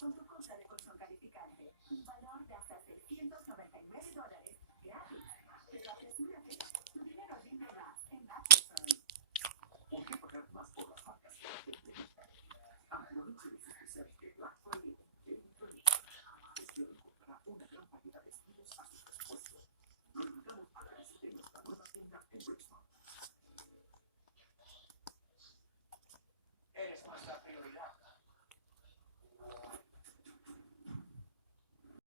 con tu compra de colchón calificante. Un valor de hasta $699 gratis. Pero apresúrate, tu dinero rinde más en Masterson. ¿Por qué pagar más por las marcas que la gente busca? Aproveche los especiales de Black Friday de Electronic. Usted encontrará una gran variedad de estilos a sus presupuestos. Lo invitamos a que visite nuestra nueva tienda en Brixton.